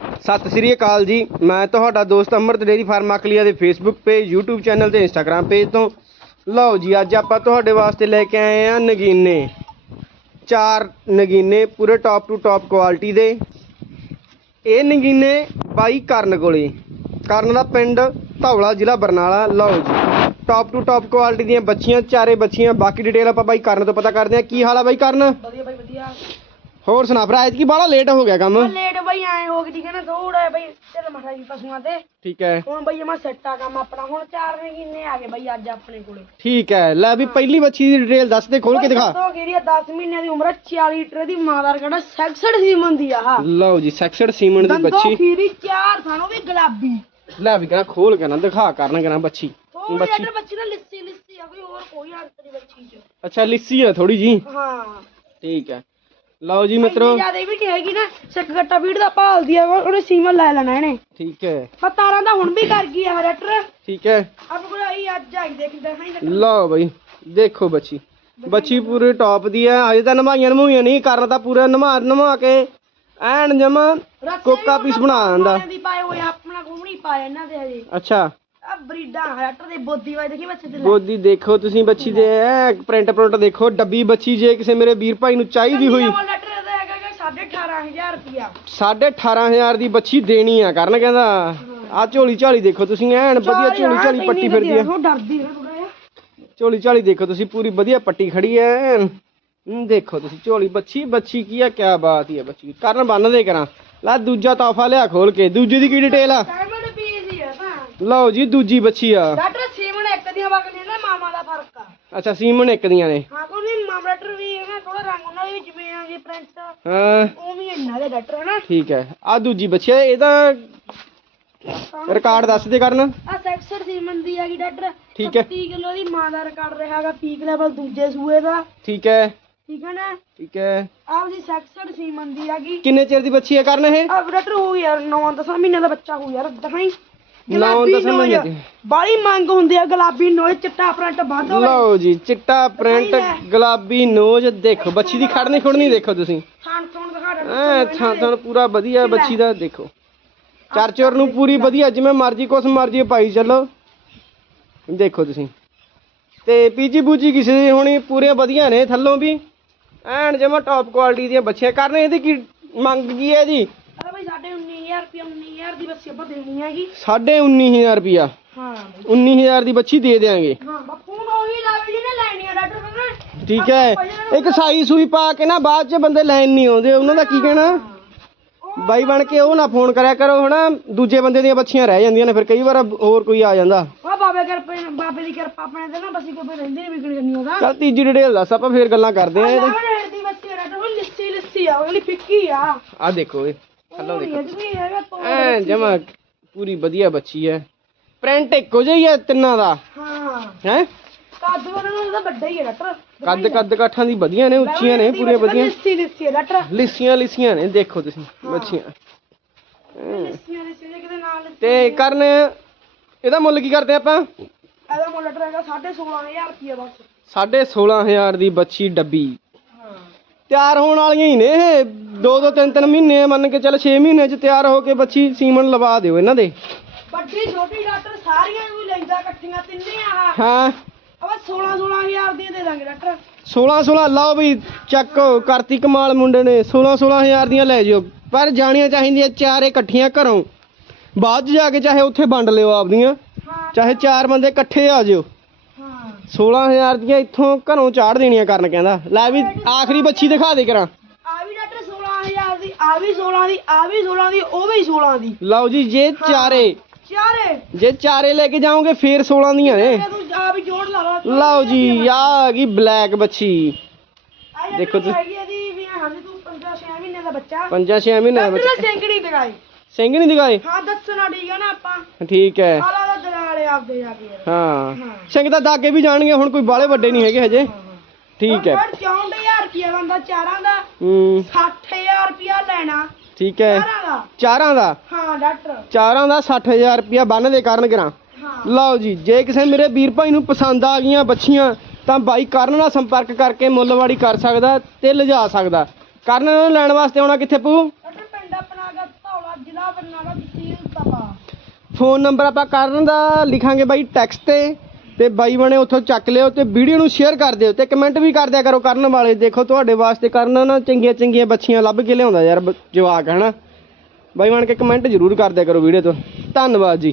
ਸਤਿ ਸ੍ਰੀ ਅਕਾਲ ਜੀ। ਮੈਂ ਤੁਹਾਡਾ ਦੋਸਤ ਅਮਰਤ ਡੇਰੀ ਫਾਰਮ ਅਕਲੀਆ ਦੇ ਫੇਸਬੁੱਕ ਪੇਜ YouTube ਚੈਨਲ ਤੇ Instagram ਪੇਜ ਤੋਂ। ਲਓ ਜੀ, ਅੱਜ ਆਪਾਂ ਤੁਹਾਡੇ ਵਾਸਤੇ ਲੈ ਕੇ ਆਏ ਆ ਨਗੀਨੇ। ਚਾਰ ਨਗੀਨੇ ਪੂਰੇ ਟੌਪ ਟੂ ਟੌਪ ਕੁਆਲਿਟੀ ਦੇ। ਇਹ ਨਗੀਨੇ ਬਾਈ ਕਰਨ ਕੋਲੇ। ਕਰਨ ਦਾ ਪਿੰਡ ਧੌਲਾ, ਜ਼ਿਲ੍ਹਾ ਬਰਨਾਲਾ। ਲਓ ਜੀ ਟੌਪ ਟੂ ਟੌਪ ਕੁਆਲਿਟੀ ਦੀਆਂ ਬੱਚੀਆਂ, ਚਾਰੇ ਬੱਚੀਆਂ। ਬਾਕੀ ਡਿਟੇਲ ਆਪਾਂ ਬਾਈ ਕਰਨ ਤੋਂ ਪਤਾ ਕਰਦੇ ਆ ਕੀ ਹਾਲ ਆ ਬਾਈ ਕਰਨ? ਵਧੀਆ ਬਾਈ, ਵਧੀਆ। ਹੋਰ ਸੁਣਾ ਭਰਾ ਐਤਕੀ ਬਾਹਲਾ ਲੇਟ ਹੋ ਗਿਆ ਕੰਮ। ਲੇਟ ਬਾਈ ਆਏ ਹੋ ਗਈ ਠੀਕ ਹੈ ਨਾ ਥੋੜਾ ਬਾਈ ਤੇਰੇ ਮਠਾ ਜੀ ਪਸ਼ੂਆਂ ਤੇ। ਠੀਕ ਹੈ। ਹੁਣ ਬਾਈ ਜਮਾ ਸੈੱਟ ਕੰਮ ਆਪਣਾ ਹੁਣ ਚਾਰ ਮਹੀਨੇ ਆ ਗਏ ਬਾਈ ਅੱਜ ਆਪਣੇ ਕੋਲੇ? ਠੀਕ ਹੈ ਲੈ ਵੀ ਪਹਿਲੀ ਬੱਚੀ ਦੀ ਡਿਟੇਲ ਦੱਸ ਦੇ ਖੋਲ ਕੇ ਦਿਖਾ। ਹੋ ਗਈ 10 ਮਹੀਨਿਆਂ ਦੀ ਉਮਰ ਹੈ, 40 ਲੀਟਰ ਦੀ ਮਾਦਾਰ ਕੜਾ 66 ਸੀਮਨ ਦੀ ਆ ਲਓ ਜੀ ਸੈਕਸਡ ਸੀਮਨ ਦੀ ਦੰਦੋ ਬੱਚੀ ਖੀਰੀ ਚਾਰ ਥਾਣੋ ਵੀ ਗੁਲਾਬੀ। ਲੈ ਵੀ ਕਰਾਂ ਖੋਲ ਕੇ ਨਾ ਦਿਖਾ ਕਰਨ ਕਰਾਂ ਬੱਚੀ ਥੋੜੀ ਬੱਚੀ ਲੀਟਰ ਬੱਚੀ ਨਾ ਲਿੱਸੀ ਲਿੱਸੀ ਆ ਕੋਈ ਹੋਰ ਕੋਈ ਅੰਤਰੀ ਬੱਚੀ ਚ। ਅੱਛਾ ਲਿੱਸੀ ਆ ਥੋੜੀ ਜੀ ਹਾਂ। ਠੀਕ ਹੈ। ਲਓ ਜੀ ਮਿੱਤਰੋ। ਜ਼ਿਆਦਾ ਵੀ ਨਹੀਂ ਹੈਗੀ ਨਾ ਸਿੱਕ ਗੱਟਾ ਵੀੜ ਦਾ ਭਾਲਦੀ ਆ ਉਹਨੇ ਸੀਮਨ ਲੈ ਲੈਣਾ ਇਹਨੇ। ਠੀਕ ਹੈ। ਪਰ ਤਾਰਾਂ ਦਾ ਹੁਣ ਵੀ ਕਰ ਗਈ ਆ ਰੈਟਰ ਠੀਕ ਹੈ। ਆਪ ਕੋਲ ਆਈ ਅੱਜ ਆਈ ਦੇਖ ਦਿਖਾਈ ਲਓ ਬਈ ਦੇਖੋ ਬੱਚੀ। ਬੱਚੀ ਪੂਰੇ ਟੌਪ ਦੀ ਹੈ ਅਜੇ ਤਾਂ ਨਮਾਈਆਂ ਨਮੂਈਆਂ ਨਹੀਂ ਕਰਨਾ ਤਾਂ ਪੂਰਾ ਨਮਾ ਨਮਾ ਕੇ ਐਨ ਜਮਾ ਕੋਕਾ ਪੀਸ ਬਣਾ ਦਿੰਦਾ। ਪਾਏ ਹੋਏ ਆਪਣਾ ਕੋਈ ਨਹੀਂ ਪਾਇਆ ਇਹਨਾਂ ਦੇ ਹਜੇ। ਅੱਛਾ। ਆ ਬਰੀਡਾਂ ਰੈਟਰ ਦੇ ਬੋਦੀ ਵਾਈ ਦੇਖੀ ਬੱਚੇ ਦੇ ਲੈ। ਬੋਦੀ ਦੇਖੋ ਤੁਸੀਂ ਬੱਚੀ ਦੇ ਐ ਪ੍ਰਿੰਟ ਪ੍ਰਿੰਟ ਦੇਖੋ ਡੱਬੀ ਬੱਚੀ ਜੇ ਕਿਸੇ ਮੇਰੇ ਵੀਰ ਭਾਈ ਨੂੰ ਚਾਹੀਦੀ ਹੋਈ। ਲੈਟਰ ਦਾ ਹੈਗਾ ਕਿ 18500 ਰੁਪਿਆ 18500 ਦੀ ਬੱਚੀ ਦੇਣੀ ਆ ਕਰਨ ਕਹਿੰਦਾ ਆ ਝੋਲੀ ਝਾਲੀ ਦੇਖੋ ਤੁਸੀਂ ਐਨ ਵਧੀਆ ਝੋਲੀ ਝਾਲੀ ਪੱਟੀ ਫਿਰਦੀ ਆ। ਉਹ ਡਰਦੀ ਹੈ ਥੋੜਾ ਜਿਹਾ। ਝੋਲੀ ਝਾਲੀ ਦੇਖੋ ਤੁਸੀਂ ਪੂਰੀ ਵਧੀਆ ਪੱਟੀ ਖੜੀ ਐ। ਦੇਖੋ ਤੁਸੀਂ ਝੋਲੀ ਬੱਚੀ ਬੱਚੀ ਕੀ ਆ ਕਿਆ ਬਾਤ ਹੀ ਆ ਬੱਚੀ। ਕਰਨ ਬੰਨ ਦੇ ਕਰਾਂ। ਲੈ ਦੂਜਾ ਤੋਹਫਾ ਲਿਆ ਖੋਲ ਕੇ ਦੂਜੀ ਦੀ ਕੀ ਡਿਟੇਲ ਆ ਡਾਇਮੰਡ ਪੀਸ ਹੀ ਹੈ ਤਾਂ ਲਓ ਜੀ ਦੂਜੀ ਬੱਚੀ ਆ। ਲੈਟਰ ਸੀਮਨ ਇੱਕ ਦੀਆਂ ਵਗਦੀਆਂ ਨਾ ਮਾਮਾ ਦਾ ਫ਼ਰਕ ਆ। ਅੱਛਾ ਸੀਮਨ ਇੱਕ ਦੀਆਂ ਨੇ। ਹਾਂ ਕੋਈ ਨਹੀਂ ਮਾਮਾ ਲੈਟਰ ਵੀ ਹੈ ਨਾ ਥੋੜਾ ਰੰਗ ਉਹਨਾਂ ਦੇ ਵਿੱਚ ਜਿਵੇਂ ਆ ਜੀ ਪ੍ਰਿੰਟ ਹਾਂ। ਉਹ ਵੀ ਇਹਨਾਂ ਦੇ ਲੈਟਰ ਹੈ ਨਾ। ਠੀਕ ਹੈ। ਆ ਦੂਜੀ ਬੱਚੀ ਆ ਇਹਦਾ ਰਿਕਾਰਡ ਦੱਸ ਦੇ ਕਰਨ। ਆ ਸੈਕਸਰ ਸੀਮਨ ਦੀ ਹੈਗੀ ਡਾਕਟਰ। ਠੀਕ ਹੈ। 30 ਕਿਲੋ ਦੀ ਮਾਂ ਦਾ ਰਿਕਾਰਡ ਰਿਹਾ ਹੈਗਾ ਪੀਕ ਲੈਵਲ ਦੂਜੇ ਸੂਏ ਦਾ। ਠੀਕ ਹੈ। ਠੀਕ ਹੈ ਨਾ? ਠੀਕ ਹੈ। ਆਪ ਦੀ ਸੈਕਸਰ ਸੀਮਨ ਦੀ ਹੈਗੀ ਕਿੰਨੇ ਚਿਰ ਦੀ ਬੱਚੀ ਹੈ ਕਰਨ ਇਹ? ਆ ਡਾਕਟਰ ਹੋ ਗਿਆ 9-10 ਮਹੀਨੇ ਦਾ ਬੱਚਾ ਹੋ ਯਾਰ ਦਿਖਾਈ ਨੌਂ ਦਸਾਂ ਮਹੀਨੇ ਦੀ। ਬਾਲੀ ਮੰਗ ਹੁੰਦੀ ਆ ਗੁਲਾਬੀ ਨੋਏ ਚਿੱਟਾ ਪ੍ਰਿੰਟ ਵੱਧ ਹੋਵੇ। ਲਓ ਜੀ ਚਿੱਟਾ ਪ੍ਰਿੰਟ ਗੁਲਾਬੀ ਨੋਜ ਦੇਖੋ ਬੱਚੀ ਦੀ ਖੜਨੀ ਖੁੜਨੀ ਦੇਖੋ ਤੁਸੀਂ। ਥਾਣ ਥੋਣ ਦਿਖਾ ਦੇ ਐ ਥਾਂ ਥਾਂ ਪੂਰਾ ਵਧੀਆ ਬੱਚੀ ਦਾ ਦੇਖੋ। ਚਰਚਰ ਨੂੰ ਪੂਰੀ ਵਧੀਆ ਜਿਵੇਂ ਮਰਜ਼ੀ ਕੁਛ ਮਰਜ਼ੀ ਪਾਈ ਚੱਲੋ। ਦੇਖੋ ਤੁਸੀਂ। ਤੇ ਪੀਜੀ ਬੂਜੀ ਕਿਸੇ ਦੀ ਹੋਣੀ ਪੂਰੇ ਵਧੀਆ ਨੇ ਥੱਲੋਂ ਵੀ। ਐਨ ਜਮਾ ਟੌਪ ਕੁਆਲਿਟੀ ਦੀਆਂ ਬੱਚੀਆਂ ਕਰਨੇ ਇਹਦੀ ਕੀ ਮੰਗ ਕੀ ਹੈ ਜੀ ਅਰੇ ਭਾਈ ਸਾਡੇ 19000 ਰੁਪਏ 19000 ਦੀ ਬੱਸੀ ਆਪਾਂ ਦੇਣੀ ਹੈਗੀ ਸਾਢੇ 19000 ਰੁਪਿਆ ਹਾਂ। 19000 ਦੀ ਬੱਚੀ ਦੇ ਦੇਾਂਗੇ ਹਾਂ ਬਾਪੂ ਨੂੰ ਉਹੀ ਲਾਵੇ ਜਿਹਨੇ ਲੈਣੀ ਆ ਡਾਕਟਰ ਕਹਿੰਦਾ। ਠੀਕ ਹੈ। ਇੱਕ ਸਾਈ ਸੂਈ ਪਾ ਕੇ ਨਾ ਬਾਅਦ ਚ ਬੰਦੇ ਲੈਣ ਨਹੀਂ ਆਉਂਦੇ ਉਹਨਾਂ ਦਾ ਕੀ ਕਹਿਣਾ? ਬਾਈ ਬਣ ਕੇ ਉਹ ਨਾ ਫੋਨ ਕਰਿਆ ਕਰੋ ਹਨਾ? ਦੂਜੇ ਬੰਦੇ ਦੀਆਂ ਬੱਚੀਆਂ ਰਹਿ ਜਾਂਦੀਆਂ ਨੇ ਫਿਰ ਕਈ ਵਾਰ ਹੋਰ ਕੋਈ ਆ ਜਾਂਦਾ। ਆ ਬਾਬੇ ਕਿਰਪਾ ਬਾਬੇ ਦੀ ਕਿਰਪਾ ਆਪਣੇ ਤੇ ਨਾ ਬਸੀ ਕੋਈ ਰਹਿੰਦੀ ਨਹੀਂ ਵਿਗੜ ਜੰਨੀ ਉਹਦਾ। ਚੱਲ ਤੀਜੀ ਡਿਟੇਲ ਦੱਸ ਆਪਾਂ ਫੇਰ ਗੱਲਾਂ ਕਰਦੇ ਆ ਇਹਦੇ। ਲਾਵਣ ਦੀ ਬੱਸੀ ਡਾਕਟਰ ਉਹ ਲਿੱਸੀ ਲਿੱਸੀ ਆ ਉਹਲੀ ਫਿੱਕੀ ਆ। ਆ ਦੇਖੋ ਇਹ। ਹਲੋ ਦੇਖੋ। ਐ ਜਮਾ ਪੂਰੀ ਵਧੀਆ ਬੱਚੀ ਐ ਪ੍ਰਿੰਟ ਇੱਕੋ ਜਿਹਾ ਹੀ ਐ ਤਿੰਨਾਂ ਦਾ। ਹਾਂ। ਹੈ? ਕੱਦ ਵਾਲਾ ਨਾਲ ਤਾਂ ਵੱਡਾ ਹੀ ਹੈ ਡਾਕਟਰ। ਕੱਦ ਕੱਦ ਕਾਠਾਂ ਦੀ ਵਧੀਆ ਨੇ ਉੱਚੀਆਂ ਨੇ ਪੂਰੀਆਂ ਵਧੀਆ। ਲਿੱਸੀ ਲਿੱਸੀ ਹੈ ਡਾਕਟਰ। ਲਿਸੀਆਂ ਲਿਸੀਆਂ ਨੇ ਦੇਖੋ ਤੁਸੀਂ ਬੱਚੀਆਂ। ਲਿੱਸੀਆਂ ਦੇ ਨਾਲ ਤੇ ਕਰਨ ਇਹਦਾ ਮੁੱਲ ਕੀ ਕਰਦੇ ਆਪਾਂ? ਇਹਦਾ ਮੁੱਲ ਡਾਕਟਰ ਹੈਗਾ 16500 ਰੁਪਏ ਬਸ। ਸਾਢੇ 16000 ਦੀ ਬੱਚੀ ਡੱਬੀ। ਹਾਂ। ਤਿਆਰ ਹੋਣ ਵਾਲੀਆਂ ਹੀ ਨੇ ਇਹ। ਦੋ ਦੋ ਤਿੰਨ ਤਿੰਨ ਮਹੀਨੇ ਮੰਨ ਕੇ ਚੱਲ 6 ਮਹੀਨੇ ਚ ਤਿਆਰ ਹੋ ਕੇ ਬੱਚੀ ਸੀਮਨ ਲਵਾ ਦਿਓ ਇਹਨਾਂ ਦੇ। ਵੱਡੀ ਛੋਟੀ ਡਾਕਟਰ ਸਾਰੀਆਂ ਨੂੰ ਲੈਂਦਾ ਇਕੱਠੀਆਂ ਤਿੰਨੇ ਆਹ ਹਾਂ। ਆਪਾਂ 16 16000 ਦੀਆਂ ਦੇ ਦਾਂਗੇ ਡਾਕਟਰ। 16 16 ਲਾਓ ਵੀ ਚੱਕੋ ਕਰਤੀ ਕਮਾਲ ਮੁੰਡੇ ਨੇ 16 16000 ਦੀਆਂ ਲੈ ਜਿਓ। ਪਰ ਜਾਣੀਆਂ ਚਾਹੀਦੀਆਂ ਚਾਰੇ ਇਕੱਠੀਆਂ ਘਰੋਂ। ਬਾਅਦ 'ਚ ਜਾ ਕੇ ਚਾਹੇ ਉੱਥੇ ਵੰਡ ਲਿਓ ਆਪਦੀਆਂ ਚਾਹੇ ਚਾਰ ਬੰਦੇ ਇਕੱਠੇ ਆ ਜਿਓ। ਹਾਂ। 16000 ਦੀਆਂ ਇੱਥੋਂ ਘਰੋਂ ਚਾੜ ਦੇਣੀਆਂ ਕਰਨ ਕਹਿੰਦਾ। ਲੈ ਵੀ ਆਖਰੀ ਬੱਚੀ ਦਿਖਾ ਦੇ ਕਰਾਂ ਆ ਵੀ ਡਾਕਟਰ 16000 ਦੀ ਆ ਵੀ 16 ਦੀ ਆ ਵੀ 16 ਦੀ ਉਹ ਵੀ 16 ਦੀ। ਲਓ ਜੀ ਜੇ ਚਾਰੇ। ਚਾਰੇ। ਜੇ ਚਾਰੇ ਲੈ ਕੇ ਜਾਓਗੇ ਫੇਰ 16 ਦੀਆਂ ਨੇ। ਤੂੰ ਆ ਵੀ ਜੋੜ ਲਾ ਲਾ ਲਓ ਜੀ ਆ ਆ ਗਈ ਬਲੈਕ ਬੱਚੀ। ਦੇਖੋ ਤੂੰ ਹੈਗੀ ਇਹਦੀ ਵੀ ਹਾਂਜੀ ਤੂੰ 5 6 ਮਹੀਨੇ ਦਾ ਬੱਚਾ। ਪੰਜਾਂ ਛੇ ਮਹੀਨੇ ਦਾ ਬੱਚਾ। ਸਿੰਗੜੀ ਦਿਖਾਈ ਸਿੰਘ ਨਹੀਂ ਦਿਖਾਏ? ਹਾਂ ਦੱਸਣਾ ਠੀਕ ਹੈ ਨਾ ਆਪਾਂ। ਠੀਕ ਹੈ। ਆਲਾ ਦਾ ਦਰਾਲੇ ਆਪਦੇ ਜਾ ਕੇ। ਹਾਂ। ਸਿੰਘ ਤਾਂ ਦਾਗੇ ਵੀ ਜਾਣਗੇ ਹੁਣ ਕੋਈ ਬਾਲੇ ਵੱਡੇ ਨਹੀਂ ਹੈਗੇ ਹਜੇ। ਠੀਕ ਹੈ। 64000 ਰੁਪਏ ਬੰਦਾ ਚਾਰਾਂ ਦਾ ਹੂੰ। 60000 ਰੁਪਿਆ ਲੈਣਾ। ਠੀਕ ਹੈ। ਚਾਰਾਂ ਦਾ? ਚਾਰਾਂ ਦਾ? ਹਾਂ ਡਾਕਟਰ। ਚਾਰਾਂ ਦਾ 60000 ਰੁਪਇਆ ਬੰਨ ਦੇ ਕਰਨ ਕਰਾਂ। ਹਾਂ। ਲਓ ਜੀ ਜੇ ਕਿਸੇ ਮੇਰੇ ਵੀਰ ਭਾਈ ਨੂੰ ਪਸੰਦ ਆ ਗਈਆਂ ਬੱਚੀਆਂ ਤਾਂ ਬਾਈ ਕਰਨ ਨਾਲ ਸੰਪਰਕ ਕਰਕੇ ਮੁੱਲਵਾੜੀ ਕਰ ਸਕਦਾ ਤੇ ਲਿਜਾ ਸਕਦਾ। ਕਰਨ ਨੂੰ ਲੈਣ ਵਾਸਤੇ ਆਉਣਾ ਕਿੱਥੇ ਪਊ? ਡਾਕਟਰ ਪਿੰਡ ਆਪਣਾ ਹੈਗਾ ਧੌਲਾ ਜ਼ਿਲ੍ਹਾ ਬਰਨਾਲਾ ਤਹਿਸੀਲ ਤਪਾ ਫੋਨ ਨੰਬਰ ਆਪਾਂ ਕਰਨ ਦਾ ਲਿਖਾਂਗੇ ਬਾਈ ਟੈਕਸਟ ਤੇ। ਤੇ ਬਾਈ ਬਣੇ ਉੱਥੋਂ ਚੱਕ ਲਿਓ ਤੇ ਵੀਡੀਓ ਨੂੰ ਸ਼ੇਅਰ ਕਰ ਦਿਓ ਤੇ ਕਮੈਂਟ ਵੀ ਕਰ ਦਿਆ ਕਰੋ ਕਰਨ ਵਾਲੇ। ਦੇਖੋ ਤੁਹਾਡੇ ਵਾਸਤੇ ਕਰਨ ਨਾ ਚੰਗੀਆਂ ਚੰਗੀਆਂ ਬੱਚੀਆਂ ਲੱਭ ਕੇ ਲਿਆਉਂਦਾ ਯਾਰ ਬ- ਜਵਾਕ, ਹਨਾ? ਬਾਈ ਬਣ ਕੇ ਕਮੈਂਟ ਜ਼ਰੂਰ ਕਰ ਦਿਆ ਕਰੋ ਵੀਡੀਓ ਤੋਂ। ਧੰਨਵਾਦ ਜੀ।